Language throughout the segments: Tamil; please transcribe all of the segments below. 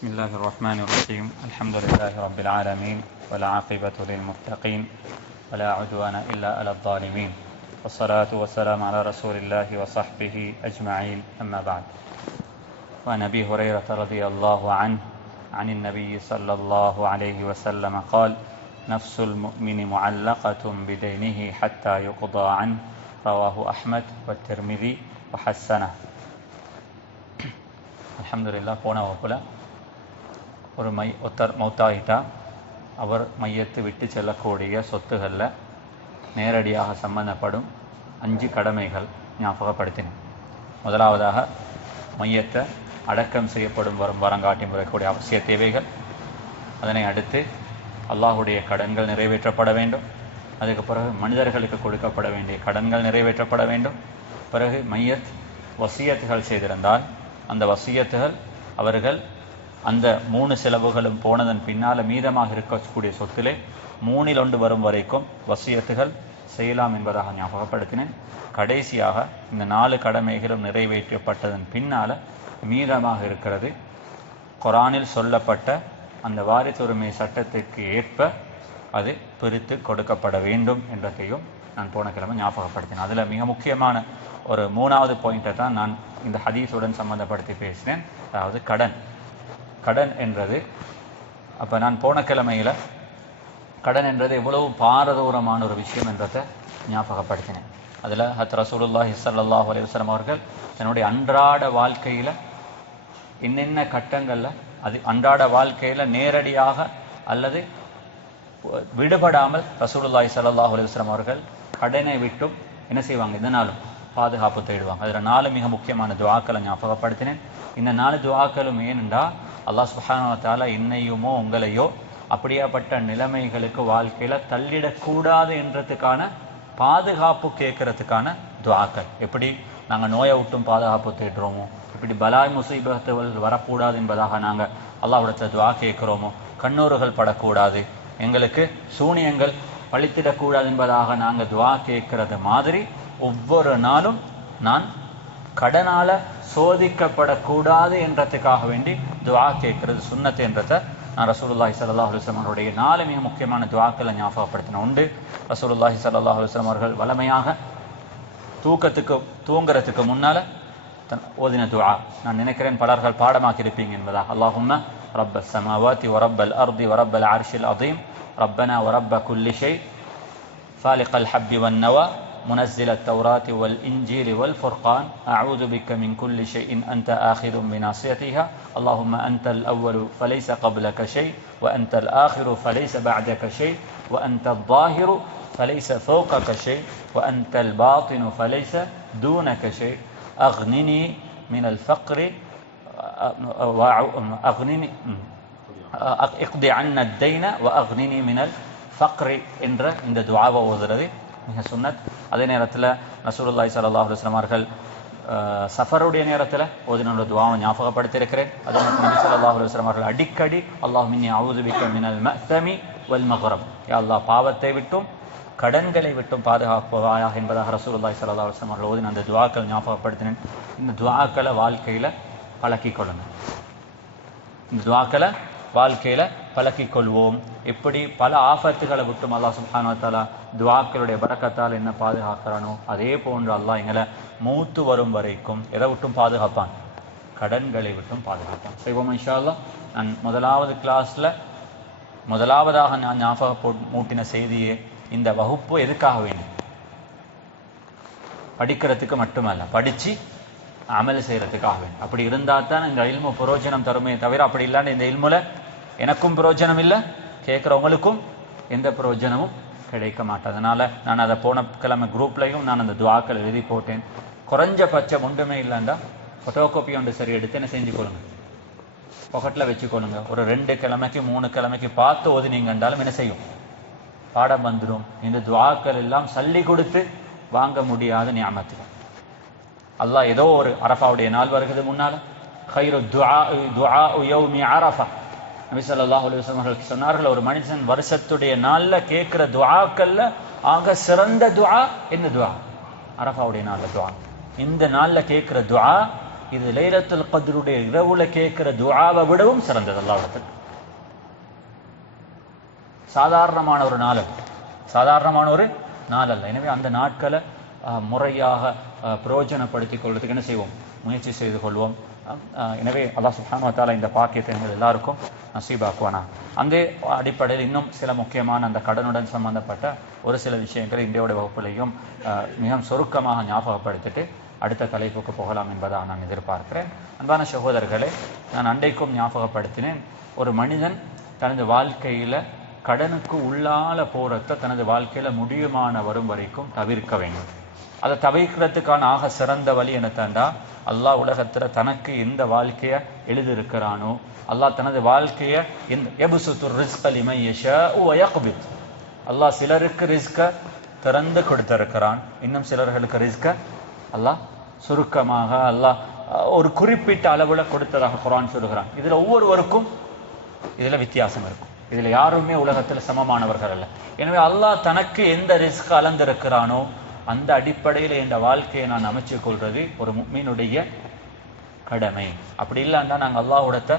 بسم الله الرحمن الرحيم. الحمد لله رب العالمين والعاقبة للمتقين ولا عدوان إلا على الظالمين والصلاة والسلام على رسول الله وصحبه أجمعين. أما بعد، وعن أبي هريرة رضي الله عنه عن النبي صلى الله عليه وسلم قال: نفس المؤمن معلقة بدينه حتى يقضى عنه. رواه أحمد والترمذي وحسنه. அல்ஹம்துலில்லாஹ். போன வகுப்புல ஒரு ஒருத்தர் மௌத்தாகிட்டா அவர் மையத்து விட்டு செல்லக்கூடிய சொத்துகளில் நேரடியாக சம்பந்தப்படும் 5 கடமைகள் ஞாபகப்படுத்தினேன். முதலாவதாக, மையத்தை அடக்கம் செய்யப்படும் வரங்காட்டி முறைக்கூடிய அவசிய தேவைகள். அதனை அடுத்து அல்லாஹுடைய கடன்கள் நிறைவேற்றப்பட வேண்டும். அதுக்கு பிறகு மனிதர்களுக்கு கொடுக்கப்பட வேண்டிய கடன்கள் நிறைவேற்றப்பட வேண்டும். பிறகு மையத் வசியத்துகள் செய்திருந்தால் அந்த வசியத்துகள் அவர்கள் அந்த 3 செலவுகளும் போனதன் பின்னால் மீதமாக இருக்கக்கூடிய சொத்திலே 1/3 வரும் வரைக்கும் வசியத்துகள் செய்யலாம் என்பதாக ஞாபகப்படுத்தினேன். கடைசியாக இந்த 4 கடமைகளும் நிறைவேற்றப்பட்டதன் பின்னால் மீதமாக இருக்கிறது குர்ஆனில் சொல்லப்பட்ட அந்த வாரிசுரிமை சட்டத்திற்கு ஏற்ப அது பிரித்து கொடுக்கப்பட வேண்டும் என்றதையும் நான் போன கிழமை ஞாபகப்படுத்தினேன். அதில் மிக முக்கியமான ஒரு 3வது பாயிண்ட்டை தான் நான் இந்த ஹதீஸுடன் சம்மந்தப்படுத்தி பேசினேன். அதாவது கடன் என்றது, அப்போ நான் போன கிழமையில் கடன் என்றது எவ்வளவு பாரதூரமான ஒரு விஷயம் என்றதை ஞாபகப்படுத்தினேன். அதில் ரசூலுல்லாஹி ஸல்லல்லாஹு அலைஹி வஸல்லம் அவர்கள் தன்னுடைய அன்றாட வாழ்க்கையில் என்னென்ன கட்டங்களில் அது அன்றாட வாழ்க்கையில் நேரடியாக அல்லது விடுபடாமல் ரசூலுல்லாஹி ஸல்லல்லாஹு அலைஹி வஸல்லம் அவர்கள் கடனை விட்டும் என்ன செய்வாங்க, இதனாலும் பாதுகாப்பு தேடுவாங்க. அதில் 4 மிக முக்கியமான துஆக்களை ஞாபகப்படுத்தினேன். இந்த 4 துஆக்களும் ஏனென்றா அல்லாஹ் சுப்ஹானஹு வ தஆலா என்னையுமோ உங்களையோ அப்படியாப்பட்ட நிலைமைகளுக்கு வாழ்க்கையில் தள்ளிடக்கூடாது என்றதுக்கான பாதுகாப்பு கேட்கறதுக்கான துஆக்கள். எப்படி நாங்கள் நோயை விட்டும் பாதுகாப்பு தேடுறோமோ, இப்படி பலாய் முசீபத்துகள் வரக்கூடாது என்பதாக நாங்கள் அல்லாஹ்விடத்தில் துஆ கேட்குறோமோ, கண்ணூறுகள் படக்கூடாது, எங்களுக்கு சூனியங்கள் பழித்திடக்கூடாது என்பதாக நாங்கள் துஆ கேட்கறது மாதிரி ஒவ்வொரு நாளும் நான் கடனால் சோதிக்கப்படக்கூடாது என்றதுக்காக வேண்டி துஆ கேட்கறது சுன்னத்து என்றதை நான் ரசூலுல்லாஹி ஸல்லல்லாஹு அலைஹி வஸல்லம் அவருடைய 4 மிக முக்கியமான துஆக்களை ஞாபகப்படுத்தினேன். ஒன்று, ரசூலுல்லாஹி ஸல்லல்லாஹு அலைஹி வஸல்லம் அவர்கள் வளமையாக தூங்குறதுக்கு முன்னால் ஓதின துஆ. நான் நினைக்கிறேன் பலர்கள் பாடமாக்கி இருப்பீங்க என்பதாக. அல்லாஹும்ம ரப்பஸ் ஸமாவாதி வ ரப்பல் அர்தி வ ரப்பல் அர்ஷில் அதீம் ரப்பனா வ ரப்ப குல்லி ஷை ஃபாலிகல் ஹப்பி வன் நவா منزل التوراة والإنجيل والفرقان أعوذ بك من كل شيء أنت آخذ بناصيتها اللهم أنت الأول فليس قبلك شيء وأنت الآخر فليس بعدك شيء وأنت الظاهر فليس فوقك شيء وأنت الباطن فليس دونك شيء أغنني من الفقر أغنني اقضي عنا الدين وأغنني من الفقر என்ற இந்த துஆவை ஓதுறது மிக சுன்னத். அதே நேரத்தில் ரசூலுல்லாஹி ஸல்லல்லாஹு அலைஹி வஸல்லம் அவர்கள் சஃபருடைய நேரத்தில் ஓதின துஆவை ஞாபகப்படுத்தியிருக்கிறேன். அதே நேரத்தில் நபி ஸல்லல்லாஹு அலைஹி வஸல்லம் அவர்கள் அடிக்கடி அல்லாஹும்ம இன்னி அஊது பிக்க மினல் மஅ்தமி வல் மக்ரப், யா அல்லாஹ் பாவத்தை விட்டும் கடன்களை விட்டும் பாதுகாப்பாயாக என்பதாக ரசூலுல்லாஹி ஸல்லல்லாஹு அலைஹி வஸல்லம் அவர்கள் ஓதின அந்த துஆக்கள் ஞாபகப்படுத்தினேன். இந்த துஆக்களை வாழ்க்கையில் பழக்கிக் கொள்ளணும். இந்த துஆக்களை வாழ்க்கையில் பழக்கிக் கொள்வோம். எப்படி பல ஆஃபத்துகளை விட்டும் அல்லாஹ் சுப்ஹானஹு வ தஆலா துஆக்களுடைய பரக்கத்தால் என்ன பாதுகாக்கிறானோ அதே போன்று அல்லாஹ் எங்களை மூத்து வரும் வரைக்கும் எதை விட்டும் பாதுகாப்பான், கடன்களை விட்டும் பாதுகாப்பான். செய்வோம் இன்ஷா அல்லாஹ். நான் முதலாவது கிளாஸில் முதலாவதாக நான் ஞாபகமூட்டின செய்தியே, இந்த வகுப்பு எதுக்காக வேண்டும்? படிக்கிறதுக்கு மட்டுமல்ல, படித்து அமல் செய்கிறதுக்காக வேண்டும். அப்படி இருந்தால் தான் இந்த இல்மு பிரயோஜனம் தருமே தவிர, அப்படி இல்லாமல் இந்த இல்முல எனக்கும் பிரயோஜனம் இல்லை, கேட்குறவங்களுக்கும் எந்த பிரயோஜனமும் கிடைக்க மாட்டேன். அதனால் நான் அதை போன கிழமை குரூப்லையும் நான் அந்த துஆக்கள் எழுதி போட்டேன். குறைஞ்சபட்சம் ஒன்றுமே இல்லைண்டா ஃபோட்டோகாப்பி ஒன்று சரி எடுத்து என்ன செஞ்சுக்கொள்ளுங்க, பாக்கெட்டில் வச்சுக்கொள்ளுங்க. ஒரு 2 கிழமைக்கு 3 கிழமைக்கு பார்த்து ஓதுனீங்கன்றாலும் என்ன செய்யும், பாடம் வந்துடும். இந்த துஆக்கள் எல்லாம் சல்லி கொடுத்து வாங்க முடியாத நியாமத்து. அல்லாஹ் ஏதோ ஒரு அரஃபாவுடைய நாள் வருகிறது முன்னால், கைரு துஆ யௌமி அரஃபா, நபி ஸல்லல்லாஹு அலைஹி வஸல்லம் அவர்கள் சொன்னார்கள், ஒரு மனுஷன் வருஷத்துடைய நாளில் கேட்குற துஆக்கள்ல ஆக சிறந்த துஆ என்ன துஆ? அரஃபாவுடைய நாளில் துஆ. இந்த நாளில் கேட்குற துஆ இது லைலத்துல் கத்ருடைய இரவுல கேட்கிற துஆவை விடவும் சிறந்தது அல்லாஹ்விடத்தில். சாதாரணமான ஒரு நாள், சாதாரணமான ஒரு நாள் அல்ல. எனவே அந்த நாட்களை முறையாக பிரயோஜனப்படுத்திக் கொள்வதற்கு என்ன செய்வோம், முயற்சி செய்து கொள்வோம். எனவே அல்லாஹ் சுப்ஹானஹு வ தஆலா இந்த பாக்கியத்தை எங்கள் எல்லாருக்கும் நசீபாக்குவானா. அந்த அடிப்படையில் இன்னும் சில முக்கியமான அந்த கடனுடன் சம்பந்தப்பட்ட ஒரு சில விஷயங்களை இன்றையோட வகுப்புலையும் மிக சுருக்கமாக ஞாபகப்படுத்திட்டு அடுத்த தலைப்புக்கு போகலாம் என்பதாக நான் எதிர்பார்க்கிறேன். அன்பான சகோதரர்களே, நான் அன்றைக்கும் ஞாபகப்படுத்தினேன், ஒரு மனிதன் தனது வாழ்க்கையில் கடனுக்கு உள்ளால போறத தனது வாழ்க்கையில் முடியுமான வரும் வரைக்கும் தவிர்க்க வேண்டும். அதை தவிர்க்கிறதுக்கான ஆக சிறந்த வழி என்ன தாண்டா, அல்லாஹ் உலகத்தில் தனக்கு எந்த வாழ்க்கையை எழுதியிருக்கிறானோ, அல்லாஹ் தனது வாழ்க்கையை அல்லாஹ் சிலருக்கு ரிஸ்க திறந்து கொடுத்திருக்கிறான், இன்னும் சிலர்களுக்கு ரிஸ்க அல்லாஹ் சுருக்கமாக அல்லாஹ் ஒரு குறிப்பிட்ட அளவுல கொடுத்ததாக குர்ஆன் சொல்கிறான். இதுல ஒவ்வொருவருக்கும் இதுல வித்தியாசம் இருக்கும். இதுல யாருமே உலகத்தில் சமமானவர்கள் அல்ல. எனவே அல்லாஹ் தனக்கு எந்த ரிஸ்க் அளந்திருக்கிறானோ அந்த அடிப்படையில் இந்த வாழ்க்கையை நான் அமைச்சு கொள்வது ஒரு முஃமினுடைய கடமை. அப்படி இல்லைன்னா நாங்கள்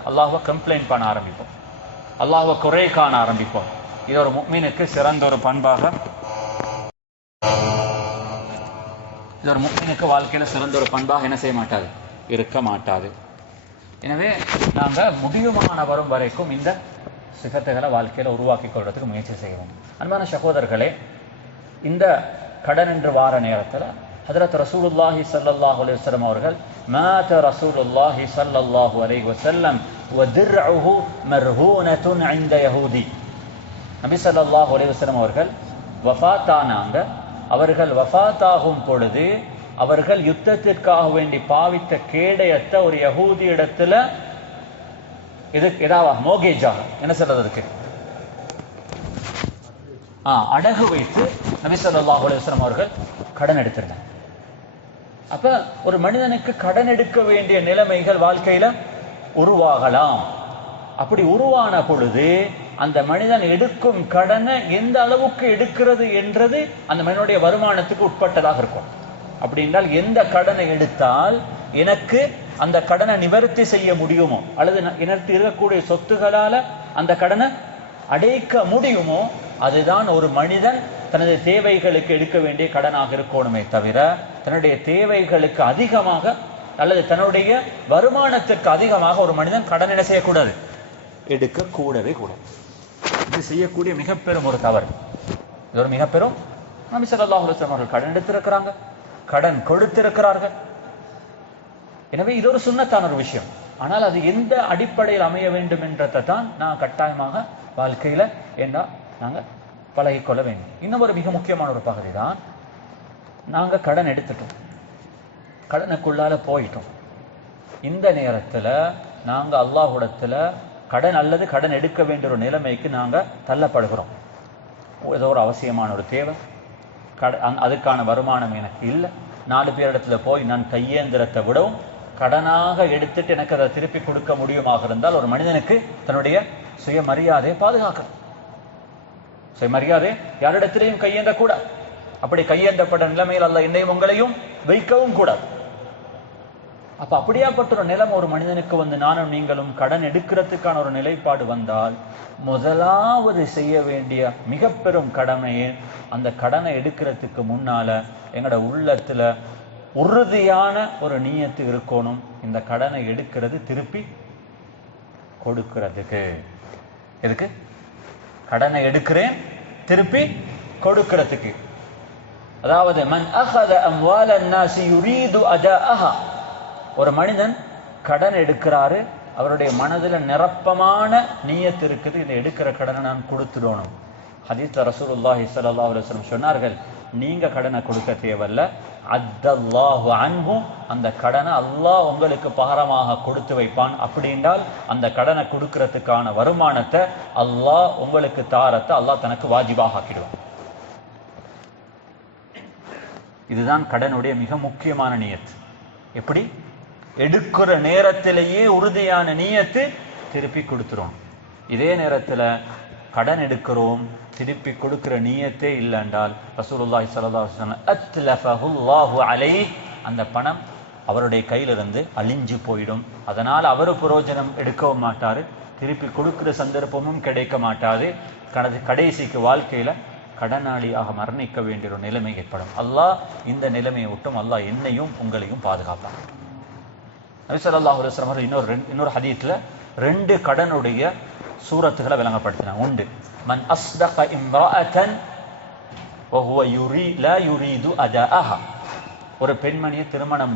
அல்லாஹ்வை கம்ப்ளைண்ட் பண்ண ஆரம்பிப்போம், அல்லாஹ்வை குறை காண ஆரம்பிப்போம். இது ஒரு முஃமினுக்கு சிறந்த ஒரு பண்பாக, இது ஒரு முஃமினுக்கு வாழ்க்கையில சிறந்த ஒரு பண்பாக என்ன செய்ய மாட்டாது, இருக்க மாட்டாது. எனவே நாங்கள் முடியுமான வரும் வரைக்கும் இந்த சிஃபத்துகளை வாழ்க்கையில உருவாக்கி கொள்றதுக்கு முயற்சி செய்வோம். அன்பான சகோதரர்களே, இந்த கடன் என்று வார நேரத்தில் ஹஜ்ரத் ரசூலுல்லாஹி ஸல்லல்லாஹு அலைஹி வஸல்லம் அவர்கள் மாத ரசூலுல்லாஹி ஸல்லல்லாஹு அலைஹி வஸல்லம் வ திர்உஹு மர்ஹூனத்துன் இன்த யஹூதி. நபி ஸல்லல்லாஹு அலைஹி வஸல்லம் அவர்கள் வஃபாத்தானாங்க. அவர்கள் வஃபாத்தாகும் பொழுது அவர்கள் யுத்தத்திற்காக வேண்டி பாவித்த கேடயத்தை ஒரு யஹூதி இடத்துல ஏதாவது மோகேஜாக என்ன சொல்றதுக்கு அடகு வைத்து நபி ஸல்லல்லாஹு அலைஹி வஸல்லம் அவர்கள் கடன் எடுத்திருந்தாங்க. அப்ப ஒரு மனிதனுக்கு கடன் எடுக்க வேண்டிய நிலைமைகள் வாழ்க்கையில உருவாகலாம். அப்படி உருவான பொழுது அந்த மனிதன் எடுக்கும் கடனை எந்த அளவுக்கு எடுக்கிறது என்றது அந்த மனிதனுடைய வருமானத்துக்கு உட்பட்டதாக இருக்கும். அப்படி என்றால் எந்த கடனை எடுத்தால் எனக்கு அந்த கடனை நிவர்த்தி செய்ய முடியுமோ, அல்லது எனக்கு இருக்கக்கூடிய சொத்துகளால அந்த கடனை அடைக்க முடியுமோ, அதுதான் ஒரு மனிதன் தனது தேவைகளுக்கு எடுக்க வேண்டிய கடனாக இருக்கணுமே தவிர தன்னுடைய தேவைகளுக்கு அதிகமாக அல்லது தன்னுடைய வருமானத்திற்கு அதிகமாக ஒரு மனிதன் கடன் என்ன செய்யக்கூடாது, எடுக்க கூடவே கூடாது. இது செய்யக்கூடிய மிக பெரும் ஒரு தவறு. இது ஒரு மிக பெரும். நபி ஸல்லல்லாஹு அலைஹி வஸல்லம் அவர்கள் கடன் எடுத்திருக்கிறாங்க, கடன் கொடுத்திருக்கிறார்கள். எனவே இது ஒரு சுன்னத்தான ஒரு விஷயம். ஆனால் அது எந்த அடிப்படையில் அமைய வேண்டும் என்றதை தான் நான் கட்டாயமாக வாழ்க்கையில என்ன நாங்க பழகிக்கொள்ள வேண்டும். இன்னும் ஒரு மிக முக்கியமான ஒரு பகுதி தான், நாங்க கடன் எடுத்துட்டோம், கடனுக்குள்ளால போயிட்டோம். இந்த நேரத்துல நாங்க அல்லாஹ்விடத்துல கடன் அல்லது கடன் எடுக்க வேண்டிய ஒரு நிலைமைக்கு நாங்க தள்ளப்படுகிறோம். ஏதோ ஒரு அவசியமான ஒரு தேவை, அதுக்கான வருமானம் எனக்கு இல்லை, 4 பேரிடத்துல போய் நான் கையேந்திரத்தை விடவும் கடனாக எடுத்துட்டு எனக்கு அதை திருப்பி கொடுக்க முடியுமாக இருந்தால் ஒரு மனிதனுக்கு தன்னுடைய சுயமரியாதையை பாதுகாக்கணும். சுயமரியாதை யாரிடத்திலையும் கையேந்த கூடாது. அப்படி கையேந்தப்பட்ட நிலைமையில் அல்லாஹ் என்னையும் உங்களையும் வைக்கவும் கூடாது. அப்ப அப்படியாப்பட்ட ஒரு நிலைமை ஒரு மனிதனுக்கு வந்து நானும் நீங்களும் கடன் எடுக்கிறதுக்கான ஒரு நிலைப்பாடு வந்தால் முதலாவது செய்ய வேண்டிய மிக பெரும் கடமையே அந்த கடனை எடுக்கிறதுக்கு முன்னால எங்களோட உள்ளத்துல உறுதியான ஒரு நியத்து இருக்கணும். இந்த கடனை எடுக்கிறது திருப்பி கொடுக்கிறதுக்கு. எதுக்கு கடனை எடுக்கிறேன்? திருப்பி கொடுக்கிறதுக்கு. அதாவது மன் அகத அம்வால الناس يريد أداءها. ஒரு மனிதன் கடன் எடுக்கிறாரு, அவருடைய மனதுல நிரப்பமான நியத்து இருக்குது, இதை எடுக்கிற கடனை நான் கொடுத்துடணும். ஹதீஸ்ல ரசூலுல்லாஹி ஸல்லல்லாஹு அலைஹி வஸல்லம் சொன்னார்கள், நீங்க கடனை கொடுக்க தேவையில்ல, அத்தல்லாஹு அன்ஹு, அந்த கடனை அல்லாஹ் உங்களுக்கு பகரமாக கொடுத்து வைப்பான். அப்படி என்றால் அந்த கடனை கொடுக்கிறதுக்கான வருமானத்தை அல்லாஹ் உங்களுக்கு தாரத்தை அல்லாஹ் தனக்கு வாஜிபாக ஆக்கிடுவான். இதுதான் கடனுடைய மிக முக்கியமான நியத்து. எப்படி? எடுக்கிற நேரத்திலேயே உறுதியான நியத்து, திருப்பி கொடுத்துரும். இதே நேரத்தில் கடன் எடுக்கிறோம், திருப்பி கொடுக்கிற நியத்தே இல்லைன்றால் ரசூலுல்லாஹி ஸல்லல்லாஹு அலைஹி வஸல்லம் அத்லஃபஹுல்லாஹு அலைஹி, அந்த பணம் அவருடைய கையிலிருந்து அழிஞ்சு போயிடும். அதனால் அவர் பிரயோஜனம் எடுக்கவும் மாட்டார், திருப்பி கொடுக்குற சந்தர்ப்பமும் கிடைக்க மாட்டாது. கடைசிக்கு வாழ்க்கையில் கடனாளியாக மரணிக்க வேண்டிய ஒரு நிலைமை ஏற்படும். அல்லாஹ் இந்த நிலைமையை விட்டும் அல்லாஹ் என்னையும் உங்களையும் பாதுகாப்பான். நபி ஸல்லல்லாஹு அலைஹி வஸல்லம் இன்னொரு ஹதீஸ்ல 2 கடனுடைய சூரத்துகளை விளங்கப்படுத்தினாங்க. உண்டு, மன் அஸ்தக இம்ராஅத்தன் வஹுவ லா யுரீது அதாஅஹா. ஒரு பெண்மணியை திருமணம்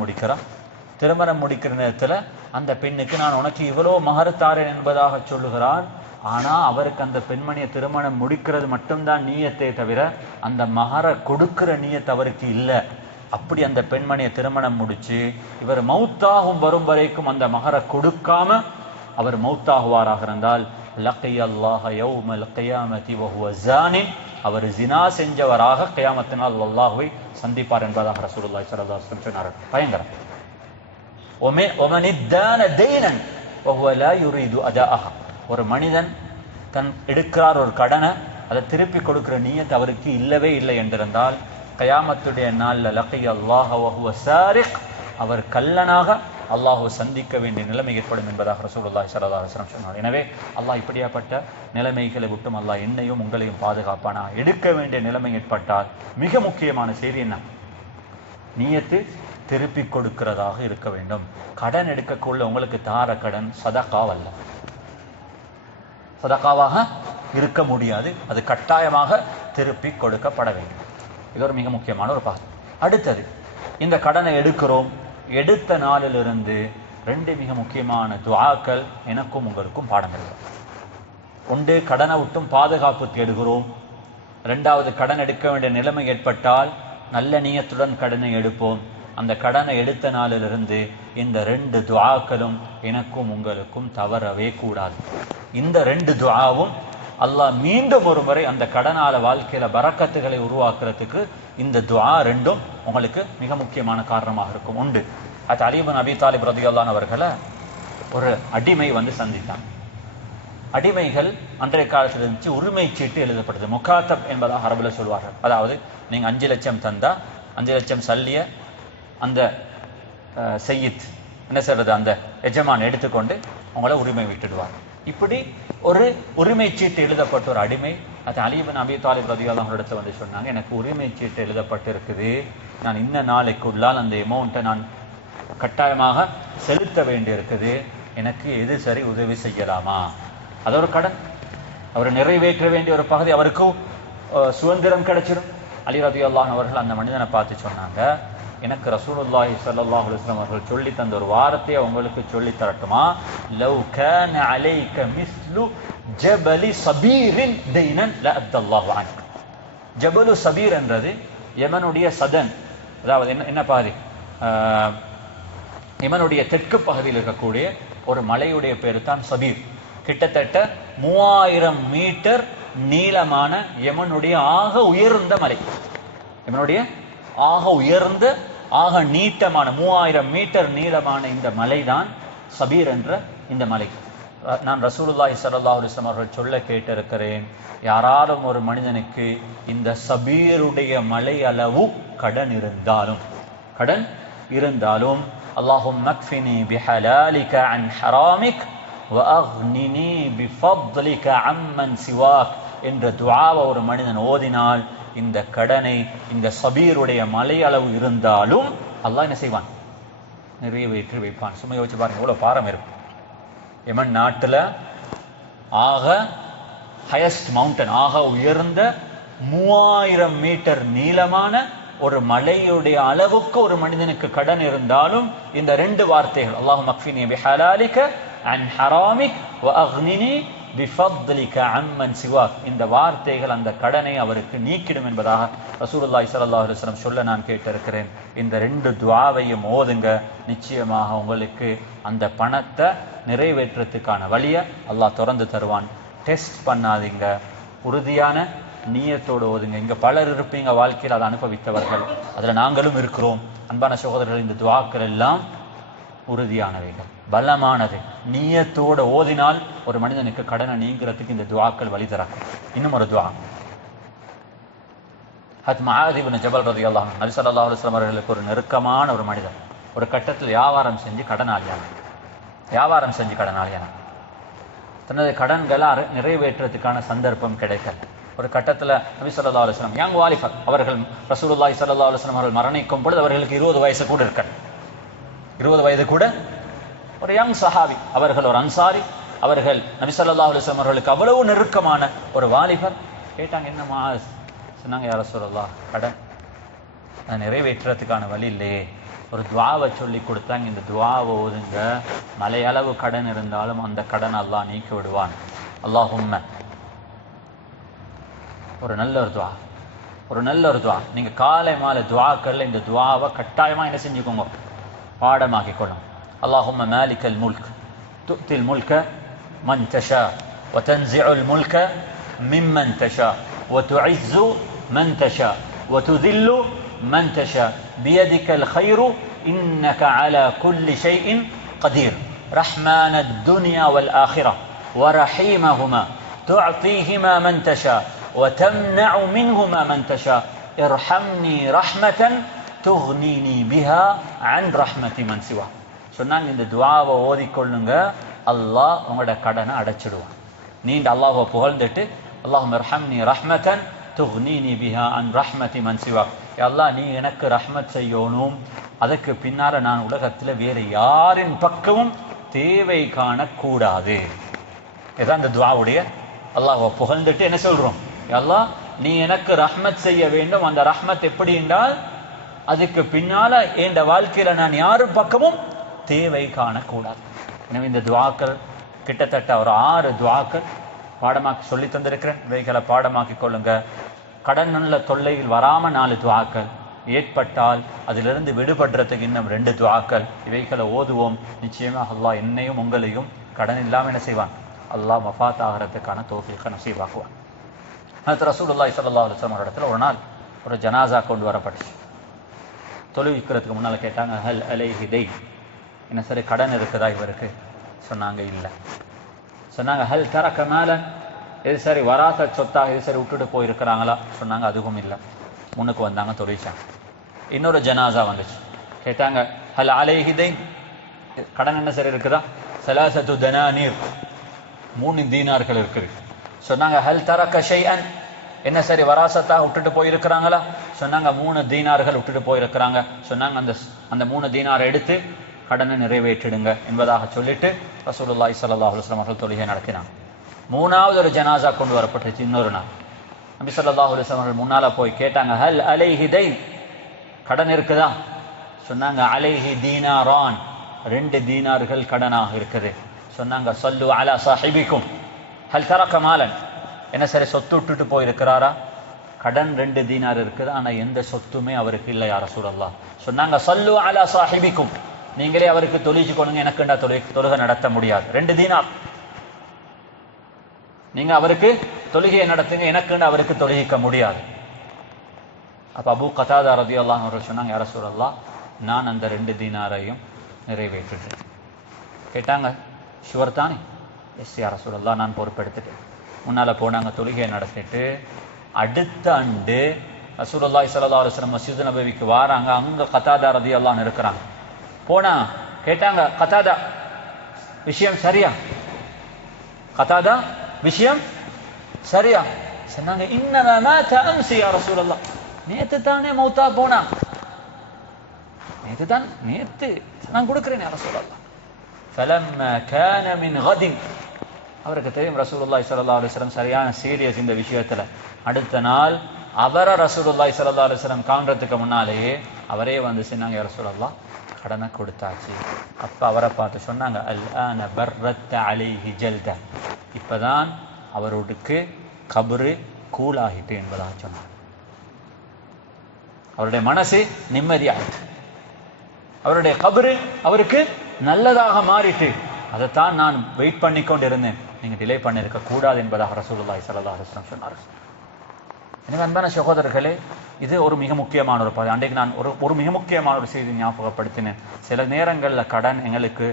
முடிக்கிற நேரத்தில் அந்த பெண்ணுக்கு நான் உனக்கு இவ்வளோ மஹர் தாரேன் என்பதாக சொல்லுகிறான். ஆனால் அவருக்கு அந்த பெண்மணியை திருமணம் முடிக்கிறது மட்டும்தான் நீயத்தை தவிர அந்த மஹரை கொடுக்கிற நீயத் அவருக்கு இல்லை. அப்படி அந்த பெண்மணியை திருமணம் முடிச்சு இவர் மௌத்தாகும் வரும் வரைக்கும் அந்த மஹரை கொடுக்காம அவர் மௌத்தாகுவாராக இருந்தால் லக்கிய அல்லாஹ யௌமல் கியாமத்தி வஹுவ ஸானின், அவர் ஜினா செஞ்சவராக கியாமத்தினால் அல்லாஹ்வை சந்திப்பார் என்பதாக ரசூலுல்லாஹி ஸல்லல்லாஹு அலைஹி வஸல்லம் சொன்னார்கள். பயங்கரம். ஒமனித்தான தைனன் வஹுவ லா யுரீது அதாஅஹா. ஒரு மனிதன் தன் எடுக்கிறார் ஒரு கடனை, அதை திருப்பி கொடுக்கிற நியத் அவருக்கு இல்லவே இல்லை என்றிருந்தால் கயாமத்துடைய நாள்ல லக்கிய அல்லாஹ வஹுவ சாரிக், அவர் கல்லனாக அல்லாஹ் சந்திக்க வேண்டிய நிலைமை ஏற்படும் என்பதாக ரசூலுல்லாஹி ஸல்லல்லாஹு அலைஹி வஸல்லம் சொன்னார். எனவே அல்லாஹ் இப்படியாப்பட்ட நிலைமைகளை விட்டும் அல்லாஹ் என்னையும் உங்களையும் பாதுகாப்பானா. எடுக்க வேண்டிய நிலைமை ஏற்பட்டால் மிக முக்கியமான செய்தி என்ன? நியத்து திருப்பி கொடுக்கிறதாக இருக்க வேண்டும். கடன் எடுக்கக்குள்ள உங்களுக்கு தார கடன் சதகாவல்ல, சதகாவாக இருக்க முடியாது. அது கட்டாயமாக திருப்பி கொடுக்கப்பட வேண்டும். இது ஒரு மிக முக்கியமான ஒரு பகுதி. அடுத்தது, இந்த கடனை எடுக்கிறோம், எடுத்த நாளிலிருந்து 2 மிக முக்கியமான துஆக்கள் எனக்கும் உங்களுக்கும் பாடங்கள். ஒன்று, கடனை விட்டும் பாதுகாப்பு தேடுகிறோம். 2வது, கடன் எடுக்க வேண்டிய நிலைமை ஏற்பட்டால் நல்ல நியத்துடன் கடனை எடுப்போம். அந்த கடனை எடுத்த நாளிலிருந்து இந்த 2 துஆக்களும் எனக்கும் உங்களுக்கும் தவறவே கூடாது. இந்த 2 துஆவும் அல்லாஹ் மீண்டும் ஒரு முறை அந்த கடனால வாழ்க்கையில பரக்கத்துகளை உருவாக்குறதுக்கு இந்த துஆ 2ம் உங்களுக்கு மிக முக்கியமான காரணமாக இருக்கும். உண்டு, அது அலி இப்னு அபி தாலிப் ரலியல்லாஹு அவர்களை ஒரு அடிமை வந்து சந்தித்தான். அடிமைகள் அன்றைய காலத்தில் இருந்துச்சு, உரிமை சீட்டு எழுதப்பட்டது. முகாத்தப் என்பதாக அரபுல சொல்வார்கள். அதாவது நீங்க 5 லட்சம் தந்தா 5 லட்சம் சல்லிய அந்த சையித் என்ன செய்யறது, அந்த எஜமான் எடுத்துக்கொண்டு அவங்கள உரிமை விட்டுடுவார். இப்படி ஒரு உரிமை சீட்டு எழுதப்பட்ட ஒரு அடிமை அது அலி இப்னு அபி தாலிப் ரலியல்லாஹு அன்ஹு இடத்துல வந்து சொன்னாங்க, எனக்கு உரிமை சீட்டு எழுதப்பட்டு இருக்குது, நான் இன்ன நாளைக்குள்ளால் அந்த அமௌண்ட்டை நான் கட்டாயமாக செலுத்த வேண்டி இருக்குது, எனக்கு எது சரி உதவி செய்யலாமா? அது ஒரு கடன், அவர் நிறைவேற்ற வேண்டிய ஒரு பகுதி, அவருக்கு சுதந்திரம் கிடைச்சிடும். அலி ரலியல்லாஹு அன்ஹு அவர்கள் அந்த மனிதனை பார்த்து சொன்னாங்க, எனக்கு ரசூலுல்லாஹி ஸல்லல்லாஹு அலைஹி வஸல்லம் அவர்கள் சொல்லி தந்த ஒரு வார்த்தையை உங்களுக்கு சொல்லி தரட்டுமா? லவ் கான அலைக மிஸ்லு ஜபலி சபீரின் தைனன் லஅத்தல்லாஹு அன்க. ஜபலு சபீர் என்றது யமனுடைய சதன், அதாவது என்ன பகுதி, யமனுடைய தெற்கு பகுதியில் இருக்கக்கூடிய ஒரு மலையுடைய பேரு தான் சபீர். கிட்டத்தட்ட 3000 மீட்டர் நீளமான யமனுடைய ஆக உயர்ந்த மலை, யமனுடைய ஆக உயர்ந்த ஆக நீட்டமான 3000 மீட்டர் நீளமான இந்த மலைதான் சபீர் என்ற இந்த மலை. நான் ரசூலுல்லாஹி ஸல்லல்லாஹு அலைஹி வஸல்லம் அவர்கள் சொல்ல கேட்டிருக்கிறேன், யாராலும் ஒரு மனிதனுக்கு இந்த சபீருடைய மலை அளவு கடன் இருந்தாலும் அல்லாஹும்ம அக்ஃபினி பிஹலாலிக அன் ஹராமிக் வ அக்னினி பிஃபத்லிக அம்மன் சிவாக் என்ற துஆவை ஒரு மனிதன் ஓதினால் இந்த கடனை, இந்த சபீருடைய மலை அளவு இருந்தாலும் அல்லாஹ் என்ன செய்வான், நிறைவேற்றி வைப்பான். சும்மா யோசிச்சு பாருங்க, எவ்வளவு பாரம் இருக்கும். யமன் நாட்டுல ஆக ஹையஸ்ட் மவுண்டன், ஆக உயர்ந்த 3000 மீட்டர் நீளமான ஒரு மலையுடைய அளவுக்கு ஒரு மனிதனுக்கு கடன் இருந்தாலும் இந்த 2 வார்த்தைகள், அல்லாஹும்ம அக்ஃபினி பிஹலாலிக அன் ஹராமிக் வ அக்னினி பிஃபத்லிக அம்மன் சிவாக், இந்த வார்த்தைகள் அந்த கடனை அவருக்கு நீக்கிடும் என்பதாக ரசூலுல்லாஹி ஸல்லல்லாஹு அலைஹி வஸல்லம் சொல்ல நான் கேட்டிருக்கிறேன். இந்த 2 துஆவையும் ஓதுங்க, நிச்சயமாக உங்களுக்கு அந்த பணத்தை நிறைவேற்றத்துக்கான வழியை அல்லாஹ் திறந்து தருவான். டெஸ்ட் பண்ணாதீங்க, உறுதியான நீயத்தோடு ஓதுங்க. இங்க பலர் இருப்பீங்க வாழ்க்கையில் அதை அனுபவித்தவர்கள், அதுல நாங்களும் இருக்கிறோம். அன்பான சகோதரர்கள், இந்த துஆக்கள் எல்லாம் உறுதியானவைகள், பலமானது. நீயத்தோடு ஓதினால் ஒரு மனிதனுக்கு கடனை நீங்கிறதுக்கு இந்த துஆக்கள் வழி தராக்கும். இன்னும் ஒரு துஆ, ஹத் முஆத் இப்னு ஜபல் ரலியல்லாஹு அன்ஹு, நபி ஸல்லல்லாஹு அலைஹி வஸல்லம் அவர்களுக்கு ஒரு நெருக்கமான ஒரு மனிதர், ஒரு கட்டத்தில் வியாபாரம் செஞ்சு கடனாளியான தனது கடன்களை நிறைவேற்றுறதுக்கான சந்தர்ப்பம் கிடைக்கல. ஒரு கட்டத்தில் நபி ஸல்லல்லாஹு அலைஹி வஸல்லம் யங் வாலிபர் அவர்கள் ரசூலுல்லாஹி ஸல்லல்லாஹு அலைஹி வஸல்லம் அவர்கள் மரணிக்கும் பொழுது அவர்களுக்கு 20 வயசு கூட இருக்க, 20 வயது கூட, ஒரு யங் சஹாபி அவர்கள், ஒரு அன்சாரி அவர்கள், நபி ஸல்லல்லாஹு அலைஹி வஸல்லம் அவர்களுக்கு அவ்வளவு நெருக்கமான ஒரு வாலிபர். கேட்டாங்க, என்னம்மா? சொன்னாங்க, யா ரசூலல்லாஹ், கடன் நிறைவேற்றுறதுக்கான வழி இல்லையே. ஒரு துவாவை சொல்லி கொடுத்தாங்க, இந்த துவாவை ஓதுங்க, மலையளவு கடன் இருந்தாலும் அந்த கடன் அல்லாஹ் நீக்கி விடுவான். அல்லாஹும்ம, ஒரு நல்ல ஒரு துவா. நீங்க காலை மாலை துவாக்கள்ல இந்த துவாவை கட்டாயமா என்ன செஞ்சுக்கோங்க, பாடமாக்கிக்கொள்ளும். அல்லாஹும்ம மாலிகல் முல்க் து'த்தில் முல்க மன் தஷா வ தன்ஸிஉல் முல்க மிம்மன் தஷா வ துஇஸ்ஸு மன் தஷா வ துதில்லு மன் தஷா பியதிகல் கைரு இன்னக அலா குல்லி ஷைஇன் கதீர் ரஹ்மானத் துன்யா வல் ஆখিরা வ ரஹீமஹுமா துஅதீஹிமா மன் தஷா وتمنع منهما من تشاء ارحمني رحمة تغنيني بها عن رحمة من سواه. சொன்னாங்க, இந்த துஆவை ஓதிக்கொள்ளுங்க, அல்லாஹ் உங்களோட கடனை அடைச்சிடுவான். நீண்ட அல்லாஹ்வை புகழ்ந்துட்டு அல்லாஹும்ம இர்ஹம்னி ரஹ்மத்தன் துக்னீனி பிஹா அன் ரஹ்மதி மன் சிவாக். யா அல்லாஹ், நீ எனக்கு ரஹ்மத் செய்யணும், அதுக்கு பின்னால நான் உலகத்துல வேற யாரின் பக்கமும் தேவை காணக்கூடாது. இதுதான் இந்த துஆவுடைய அல்லாஹ்வை புகழ்ந்துட்டு என்ன சொல்றோம், அல்லாஹ் நீ எனக்கு ரஹ்மத் செய்ய வேண்டும். அந்த ரஹ்மத் எப்படி என்றால், அதுக்கு பின்னால என் வாழ்க்கையில நான் யாரும் பக்கமும் தேவை காணக்கூடாது. எனவே இந்த துஆக்கள் கிட்டத்தட்ட ஒரு 6 துஆக்கள் பாடமாக்கி சொல்லி தந்திருக்கிறேன். இவைகளை பாடமாக்கி கொள்ளுங்க. கடன் நல்ல தொல்லையில் வராம 4 துஆக்கள் ஏற்பட்டால் அதிலிருந்து விடுபடுறதுக்கு இன்னும் 2 துஆக்கள். இவைகளை ஓதுவோம். நிச்சயமாக அல்லாஹ் என்னையும் உங்களையும் கடன் இல்லாமல் என்ன செய்வான், அல்லாஹ் மஃபாத் ஆகிறதுக்கான தௌஃபீகை நசீபாக்குவான். ஹஜ்ரத் ரசூலுல்லாஹி ஸல்லல்லாஹு அலைஹி வஸல்லம் இடத்துல ஒரு நாள் ஒரு ஜனாசா கொண்டு வரப்பட்டுச்சு. தொழுவிக்கிறதுக்கு முன்னால் கேட்டாங்க, ஹல் அலைஹி தைன், என்ன சரி கடன் இருக்குதா இவருக்கு? சொன்னாங்க, இல்லை. சொன்னாங்க, ஹல் தரக மாலன், இது சரி வராத சொத்தாக இது சரி விட்டுட்டு போயிருக்கிறாங்களா? சொன்னாங்க, அதுவும் இல்லை. முன்னுக்கு வந்தாங்க, தொழிச்சாங்க. இன்னொரு ஜனாசா வந்துச்சு. கேட்டாங்க, ஹல் அலைஹி தைன், கடன் என்ன சரி இருக்குதா? ஸலாஸத்து தனானீர், 3 தீனார்கள் இருக்குது. சொன்னாங்க, ஹல் தரக ஷைஅன், என்ன சரி வராசத்தாக விட்டுட்டு போயிருக்கிறாங்களா? சொன்னாங்க, 3 தீனார்கள் விட்டுட்டு போயிருக்கிறாங்க. சொன்னாங்க, அந்த 3 தீனாரை எடுத்து கடனை நிறைவேற்றிடுங்க என்பதாக சொல்லிட்டு ரசூலுல்லாஹி ஸல்லல்லாஹு அலைஹி வஸல்லம் அவர்கள் தொழுகை நடத்தினாங்க. 3வது ஒரு ஜனாசா கொண்டு வரப்பட்டுச்சு. இன்னொரு நாள் நபி ஸல்லல்லாஹு அலைஹி வஸல்லம் அவர்கள் முன்னால போய் கேட்டாங்க, ஹல் அலைஹி தைன், கடன் இருக்குதா? சொன்னாங்க, அலைஹி தீனாரான், 2 தீனார்கள் கடனாக இருக்குது. சொன்னாங்க, ஸல்லு அலா ஸாஹிபிக்கும் ஹல் தரக மாலன், என்ன சரி சொத்து விட்டுட்டு போயிருக்கிறாரா? கடன் 2 தீனார் இருக்குது, ஆனா எந்த சொத்துமே அவருக்கு இல்லை யா ரசூலல்லாஹ். சொன்னாங்க, ஸல்லு அலா ஸாஹிபிக்கும், நீங்களே அவருக்கு தொழுகை கொள்ளுங்க, எனக்குண்டா தொழுகை நடத்த முடியாது. 2 தீனார், நீங்க அவருக்கு தொழுகையை நடத்துங்க, எனக்குண்டா அவருக்கு தொழுகிக்க முடியாது. அப்ப அபூ கதாதா ரலியல்லாஹு அன்ஹு அவர்கள் சொன்னாங்க, யா ரசூலல்லாஹ், நான் அந்த 2 தீனாரையும் நிறைவேற்றிட்டேன். கேட்டாங்க, ஷுவர் தானே? எஸ் யா ரசூலல்லாஹ், நான் பொறுப்பெடுத்துட்டேன். முன்னால போனாங்க, தொழுகையை நடத்திட்டு அடுத்த ஆண்டு ரசூலுல்லாஹி ஸல்லல்லாஹு அலைஹி வஸல்லம் மஸ்ஜித் நபவிக்கு வராங்க. அங்க கதாதா ரலியல்லாஹு அன்ஹு இருக்கிறாங்க. போனா கேட்டாங்க, கதாதா விஷயம் சரியா? கதாதா விஷயம் சரியா? சொன்னாங்க, இன்னமா மாத அம்சி யா ரசூலல்லாஹ், நேத்து தானே மௌத்தா போனா, நேத்து நான் கொடுக்கிறேன் யா ரசூலல்லாஹ். ஃபலம்மா கான மின் கதின், அவருக்கு தெரியும் ரசூலுல்லாஹி ஸல்லல்லாஹு அலைஹி வஸல்லம் சரியான சீரியஸ் இந்த விஷயத்துல. அடுத்த நாள் அவரை ரசூலுல்லாஹி ஸல்லல்லாஹு அலைஹி வஸல்லம் காண்றதுக்கு முன்னாலேயே அவரே வந்து சொன்னாங்க, யா ரசூலல்லாஹ், கடனை கொடுத்தாச்சு. அப்ப அவரை பார்த்து சொன்னாங்க, அல் ஆன பர்ரத் அலைஹி ஜல்த, இப்பதான் அவருக்கு கபரு கூலாகிட்டு என்பதாக சொன்னார். அவருடைய மனசு நிம்மதியாயிட்டு, அவருடைய கபரு அவருக்கு நல்லதாக மாறிட்டு. அதைத்தான் நான் வெயிட் பண்ணி கொண்டு இருந்தேன், நீங்க டிலே பண்ணிருக்க கூடாது என்பதாக ரசூலுல்லாஹி ஸல்லல்லாஹு அலைஹி வஸல்லம் சொன்னார். எனவே அன்பான சகோதரர்களே, இது ஒரு மிக முக்கியமான ஒரு பாதை. அன்றைக்கு நான் ஒரு மிக முக்கியமான ஒரு செய்தி ஞாபகப்படுத்தினேன். சில நேரங்களில் கடன் எங்களுக்கு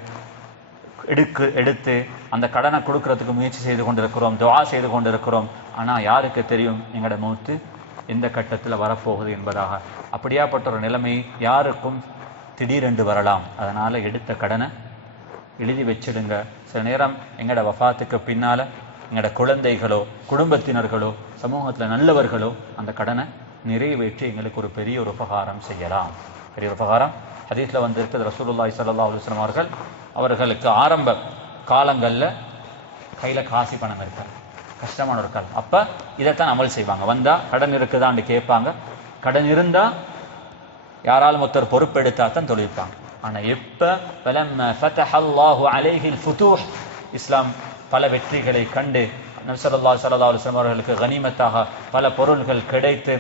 எடுத்து அந்த கடனை கொடுக்கறதுக்கு முயற்சி செய்து கொண்டிருக்கிறோம், துஆ செய்து கொண்டிருக்கிறோம். ஆனால் யாருக்கு தெரியும் எங்களோட மௌத்து எந்த கட்டத்தில் வரப்போகுது என்பதாக. அப்படியாப்பட்ட ஒரு நிலைமை யாருக்கும் திடீரென்று வரலாம். அதனால் எடுத்த கடனை எழுதி வச்சிடுங்க. சில நேரம் எங்களோட வஃபாத்துக்கு பின்னால் எங்களோட குழந்தைகளோ குடும்பத்தினர்களோ சமூகத்தில் நல்லவர்களோ அந்த கடனை நிறைவேற்றி எங்களுக்கு ஒரு பெரிய ஒரு உபகாரம் செய்யலாம். பெரிய ஒரு உபகாரம் ஹதீஸில் வந்திருக்கிறது. ரசூலுல்லாஹி ஸல்லல்லாஹு அலைஹி வஸல்லம் அவர்களுக்கு ஆரம்ப காலங்களில் கையில் காசி பணம் இருக்காது, கஷ்டமான ஒரு காலம். அப்போ இதைத்தான் அமல் செய்வாங்க. வந்தால் கடன் இருக்குதான்னு கேட்பாங்க. கடன் இருந்தால் யாராலும் ஒருத்தர் பொறுப்பெடுத்தா தான் தொழிற்பாங்க. ஆனால் எப்போ ஃபதஹல்லாஹு அலைஹில் ஃபுதூஹ், இஸ்லாம் பல வெற்றிகளை கண்டு நபி ஸல்லல்லாஹு அலைஹி வஸல்லம் அவர்களுக்கு கனிமத்தாக பல பொருள்கள் கிடைத்து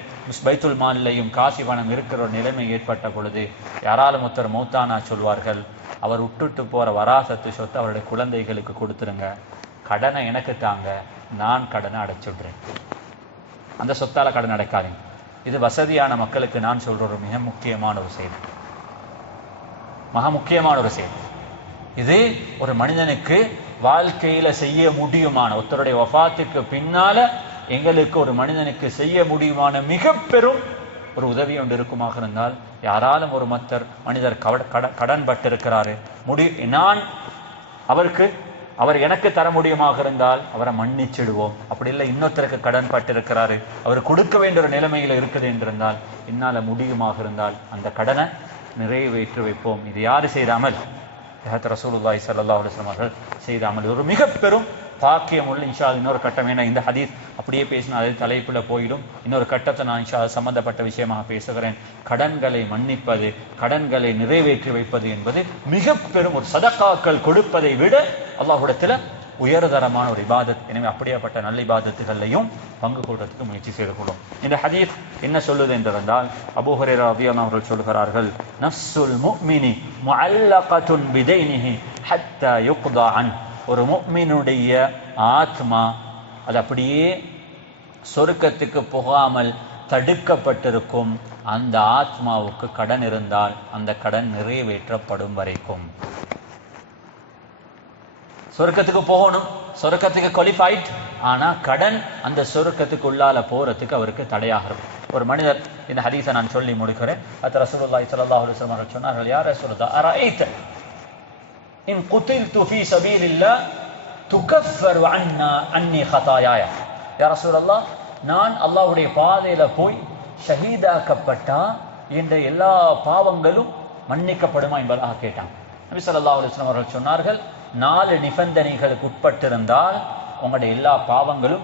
பைத்துல் மாலிலையும் காசி பணம் இருக்கிற ஒரு நிலைமை ஏற்பட்ட பொழுது யாராலும் ஒருத்தர் மௌத்தானா சொல்வார்கள், அவர் விட்டுட்டு போகிற வராசத்து சொத்து அவருடைய குழந்தைகளுக்கு கொடுத்துருங்க, கடனை எனக்கு தாங்க, நான் கடனை அடைச்சுடுறேன், அந்த சொத்தால் கடன் அடைக்காதீங்க. இது வசதியான மக்களுக்கு நான் சொல்கிற ஒரு மிக முக்கியமான ஒரு செய்தி, மகா முக்கியமான ஒரு செய்தி. இது ஒரு மனிதனுக்கு வாழ்க்கையில செய்ய முடியுமான, ஒருத்தருடைய வஃபாத்துக்கு பின்னால எங்களுக்கு ஒரு மனிதனுக்கு செய்ய முடியுமான மிக பெரும் ஒரு உதவி ஒன்று இருக்குமாக இருந்தால், யாராலும் ஒரு மனிதர் கடன் பட்டிருக்கிறாரு, நான் அவர் எனக்கு தர முடியுமாக இருந்தால் அவரை மன்னிச்சிடுவோம். அப்படி இல்லை இன்னொருத்தருக்கு கடன் பட்டிருக்கிறாரு, அவர் கொடுக்க வேண்டிய ஒரு நிலைமையில் இருக்குது என்றிருந்தால், என்னால் முடியுமாக இருந்தால் அந்த கடனை நிறைவேற்றி வைப்போம். இது யாரு செய்தாமல்? ரசூலுல்லாஹி ஸல்லல்லாஹு அலைஹி வஸல்லம் அவர்கள் செய்தாமல் ஒரு மிக பெரும் பாக்கியம் உள்ள. இன்ஷா அல்லாஹ் இன்னொரு கட்டம், ஏன்னா இந்த ஹதீஸ் அப்படியே பேசினா அது தலைப்புல போயிடும். இன்னொரு கட்டத்தை நான் இன்ஷா அல்லாஹ் சம்பந்தப்பட்ட விஷயமாக பேசுகிறேன். கடன்களை மன்னிப்பது, கடன்களை நிறைவேற்றி வைப்பது என்பது மிக பெரும் ஒரு சதகாக்கள் கொடுப்பதை விட அல்லாஹ்விடத்தில் உயர்தரமான ஒரு இபாதத். எனவே அப்படியாப்பட்ட நல்ல இபாதத்துகளையும் பங்கு கொள்றதுக்கு முயற்சி செய்து கொள்ளும். இந்த ஹதீஸ் என்ன சொல்லுது என்றிருந்தால், அபூ ஹுரைரா ரலியல்லாஹு அவர்கள் சொல்கிறார்கள், நஃப்ஸுல் முஃமினி முஅல்லகத்துன் பிதைனிஹி ஹத்தா யுக்தா அன். ஒரு முஃமினுடைய ஆத்மா அது அப்படியே சொர்க்கத்துக்கு போகாமல் தடுக்கப்பட்டிருக்கும். அந்த ஆத்மாவுக்கு கடன் இருந்தால் அந்த கடன் நிறைவேற்றப்படும் வரைக்கும். சொர்க்கத்துக்கு போகணும், சொர்க்கத்துக்கு குவாலிஃபைட், ஆனா கடன் அந்த சொர்க்கத்துக்கு உள்ளால போறதுக்கு அவருக்கு தடையாகிறது. ஒரு மனிதர், இந்த ஹதீஸை நான் சொல்லி முடிக்கிறேன். அது ரசூலுல்லாஹி ஸல்லல்லாஹு அலைஹி வஸல்லம் அவர்கள் சொன்னார்கள், யா ரசூலல்லாஹ் அரஐத இன் குதில்து ஃபீ சபீலில்லாஹ் துகஃபரு அன்னி ஹதாயாய. யா ரசூலல்லாஹ், நான் அல்லாஹ்வுடைய பாதையில போய் ஷஹீதாக்கப்பட்டா என்ற எல்லா பாவங்களும் மன்னிக்கப்படுமா என்பதாக கேட்டான். நபி ஸல்லல்லாஹு அலைஹி வஸல்லம் அவர்கள் சொன்னார்கள், 4 நிபந்தனைகளுக்கு உட்பட்டிருந்தால் உங்களுடைய எல்லா பாவங்களும்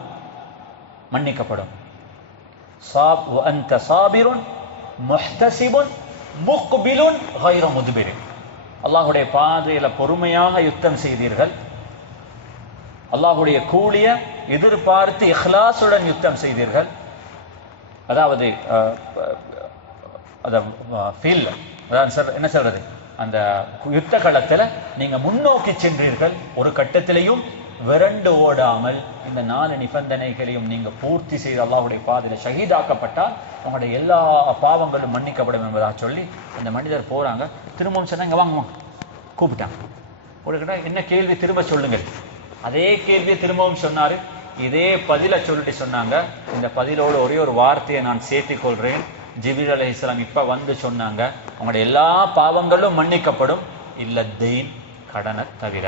மன்னிக்கப்படும். அன்த சாபிருன் முஹ்தசிபுன் முக்பிலுன் கைர முத்பிரின். அல்லாஹ்வுடைய பாதையில பொறுமையாக யுத்தம் செய்தீர்கள், அல்லாஹ்வுடைய கூலிய எதிர்பார்த்து இஹ்லாசுடன் யுத்தம் செய்தீர்கள். அதாவது என்ன சொல்றது, அந்த யுத்த களத்துல நீங்க முன்னோக்கி சென்றீர்கள், ஒரு கட்டத்திலையும் விரண்டு ஓடாமல் இந்த 4 நிபந்தனைகளையும் நீங்க பூர்த்தி செய்து அல்லாஹ்வுடைய பாதையில ஷஹீதாக்கப்பட்டால் உங்களுடைய எல்லா பாவங்களும் மன்னிக்கப்படும் என்பதாக சொல்லி அந்த மனிதர் போறாங்க. திரும்பவும் சொன்னாங்க, வாங்க கூப்பிட்டாங்க. ஒரு கிட்ட என்ன கேள்வி திரும்ப சொல்லுங்கள். அதே கேள்வியை திரும்பவும் சொன்னாரு. இதே பதில சொல்லிட்டு சொன்னாங்க, இந்த பதிலோடு ஒரே ஒரு வார்த்தையை நான் சேர்த்திக் கொள்றேன். ஜிப்ரீல் அலைஹிஸ்ஸலாம் இப்ப வந்து சொன்னாங்க, உங்களுடைய எல்லா பாவங்களும் மன்னிக்கப்படும், இல்லத்தைன் கடனை தவிர,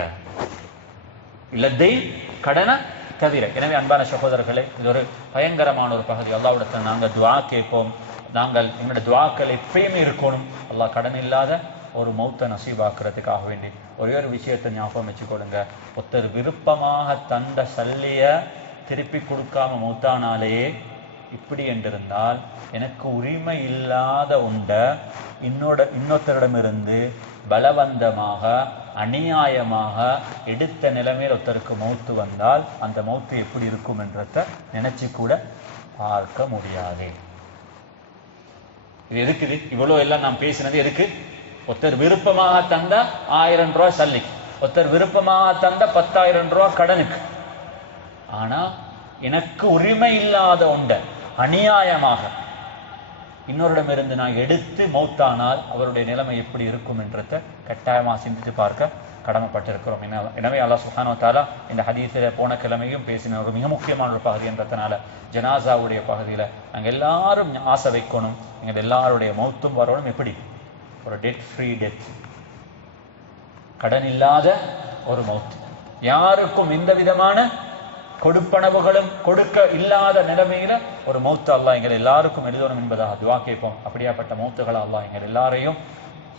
இல்லத்தைன் கடனை தவிர. எனவே அன்பான சகோதரர்களே, இது ஒரு பயங்கரமான ஒரு பகுதி. அல்லாஹ்விடத்தில் நாங்கள் துஆ கேட்போம். நாங்கள் எங்களுடைய துஆக்கள் எப்பயுமே இருக்கணும். அல்லாஹ் கடன் இல்லாத ஒரு மௌத்தை நசீபாக்குறதுக்காக வேண்டி ஒரே ஒரு விஷயத்தை ஞாபகம் வச்சுக்கொள்ளுங்க. ஒருத்தர் விருப்பமாக தந்த சல்லிய திருப்பி கொடுக்காம மௌத்தானாலேயே இப்படி என்றிருந்தால், எனக்கு உரிமை இல்லாத உண்டை இன்னொருத்தரிடமிருந்து பலவந்தமாக அநியாயமாக எடுத்த நிலைமையில் ஒருத்தருக்கு மௌத்து வந்தால் அந்த மௌத்து எப்படி இருக்கும் என்றத நினைச்சு கூட பார்க்க முடியாது. இது எதுக்குது இவ்வளோ எல்லாம் நாம் பேசினது எதுக்கு? ஒருத்தர் விருப்பமாக தந்த 1000 ரூபாய் சல்லிக்கு, ஒருத்தர் விருப்பமாக தந்த 10,000 ரூபாய் கடனுக்கு. ஆனா எனக்கு உரிமை இல்லாத உண்டை அநியாயமாக இன்னொருடமிருந்து நான் எடுத்து மௌத்தானால் அவருடைய நிலைமை எப்படி இருக்கும் என்றதை கட்டாயமாக சிந்தித்து பார்க்க கடமைப்பட்டிருக்கிறோம். எனவே அல்லாஹ் சுப்ஹானஹு வ தஆலா இந்த ஹதீஸில் போன கிழமையும் பேசின ஒரு மிக முக்கியமான ஒரு பகுதி என்றதுனால ஜனாசாவுடைய பகுதியில் நாங்கள் எல்லாரும் ஆசை வைக்கணும், எங்கள் எல்லாருடைய மௌத்தும் வரணும் எப்படி ஒரு டெட் ஃப்ரீ டெத், கடன் இல்லாத ஒரு மௌத். யாருக்கும் எந்த விதமான கொடுப்பனவுகளும் கொடுக்க இல்லாத நிலைமையில ஒரு மௌத்து அல்லாஹ் எங்கள் எல்லாருக்கும் எழுதணும் என்பதாக துவா கேட்போம். அப்படியாப்பட்ட மௌத்துகளை அல்லாஹ் எங்கள் எல்லாரையும்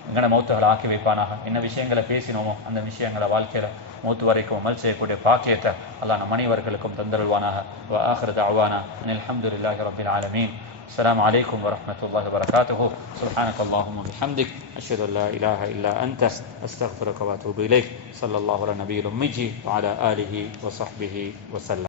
எங்கன மௌத்துகளை ஆக்கி வைப்பானாக. என்ன விஷயங்களை பேசினோமோ அந்த விஷயங்களை வாழ்க்கையில மௌத்து வரைக்கும் அமல் செய்யக்கூடிய பாக்கியத்தை அல்லாஹ் நம் அனைவர்களுக்கும் தந்தருள்வானாக. வ ஆகிரு தஅவானா அனில் ஹம்துலில்லாஹி ரப்பில் ஆலமீன். السلام عليكم ورحمة الله وبركاته. سبحانك اللهم وبحمدك أشهد أن لا إله إلا أنت أستغفرك وأتوب إليك. صلى الله على النبي الأمي وعلى آله وصحبه وسلم.